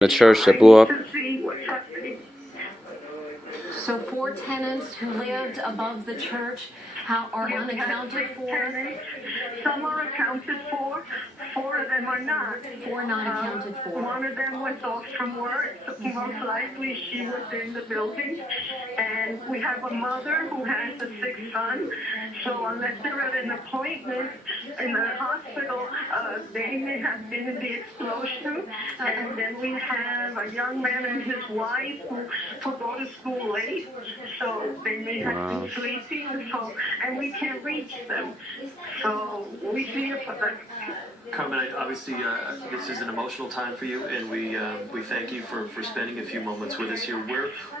The church that blew up. So 4 tenants who lived above the church are unaccounted for? Some are accounted for. 4 of them are not. 4 not accounted for. One of them was off from work. Most likely she was in the building. And we have a mother who has a sick son. So unless they're at an appointment in the hospital, they may have been in the explosion. And then we have a young man and his wife who go to school late. So they may have been sleeping. And we can't reach them. So we feel for them. Carmen, obviously this is an emotional time for you, and we thank you for spending a few moments with us here.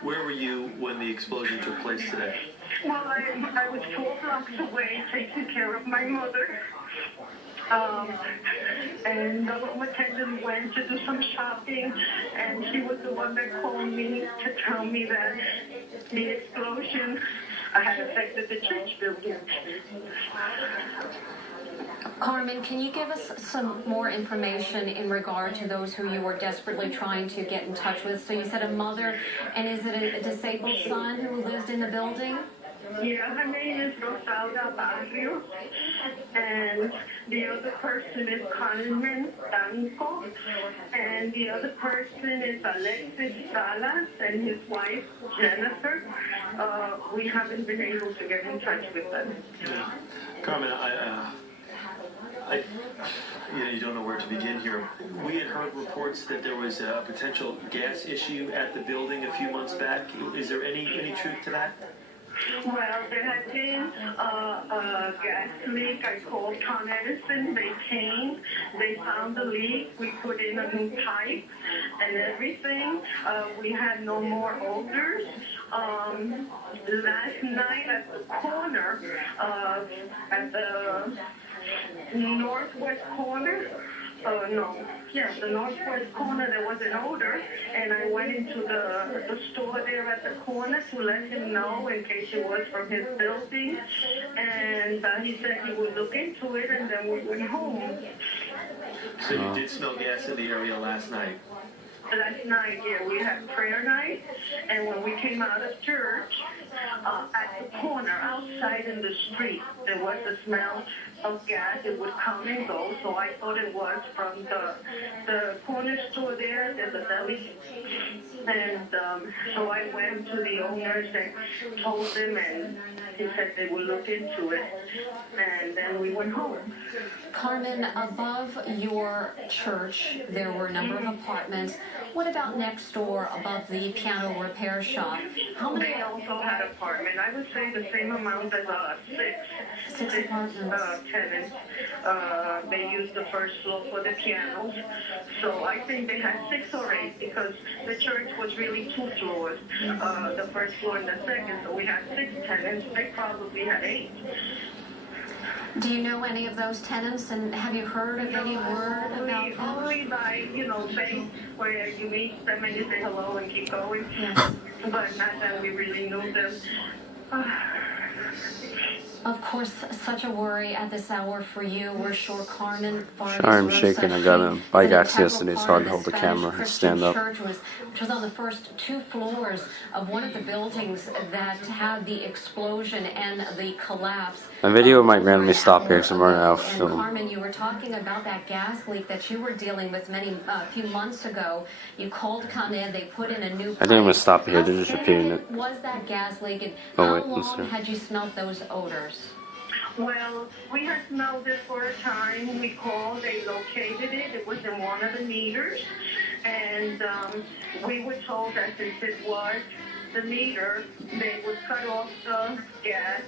Where were you when the explosion took place today? Well, I was 4 blocks away taking care of my mother. And the room attendant went to do some shopping, and she was the one that called me to tell me that the explosion had affected the church building. Carmen, can you give us some more information in regard to those who you were desperately trying to get in touch with? So you said a mother, and is it a disabled son who lives in the building? Yeah, her name is Rosalda Barrio, and the other person is Carmen Danco, and the other person is Alexis Salas and his wife Jennifer. We haven't been able to get in touch with them. Yeah. Carmen, you don't know where to begin here. We had heard reports that there was a potential gas issue at the building a few months back. Is there any truth to that? Well, there had been a gas leak. I called Con Edison. They came. They found the leak. We put in a new pipe and everything. We had no more odors. Last night at the corner, at the northwest corner, the northwest corner, there was an odor, and I went into the store there at the corner to let him know in case it was from his building, and he said he would look into it, and then we went home. So you did smell gas in the area last night? Last night, yeah, we had prayer night, and when we came out of church, at the corner, outside in the street, there was a smell of gas. It would come and go, so I thought it was from the corner store there. There's a deli, and so I went to the owners and told them, and he said they would look into it, and then we went home. Carmen, above your church, there were a number of apartments. What about next door, above the piano repair shop? How many? They also had apartment. I would say the same amount as 6 apartments. Tenants. They used the first floor for the pianos. So I think they had 6 or 8 because the church was really 2 floors. The first floor and the second. So we had 6 tenants. They probably had 8. Do you know any of those tenants, and have you heard of any word about them? Only by, face where you meet them and you say hello and keep going. Yes. But not that we really knew them. Of course, such a worry at this hour for you. We're sure Carmen Sorry, I'm shaking. I got a bike accident yesterday. It's hard to hold the camera and stand up. Which was on the first 2 floors of one of the buildings that had the explosion and the collapse. My video might randomly stop here because I'm running out of film. Carmen, you were talking about that gas leak that you were dealing with a few months ago. You called Con Ed. They put in a new pipe. I think I'm going to stop here. They're just repeating it. Was that gas leak, and Oh, how long had you smelled those odors? Well, we had smelled it for a time. We called, they located it. It was in one of the meters. And we were told that since it was the meter, they would cut off the gas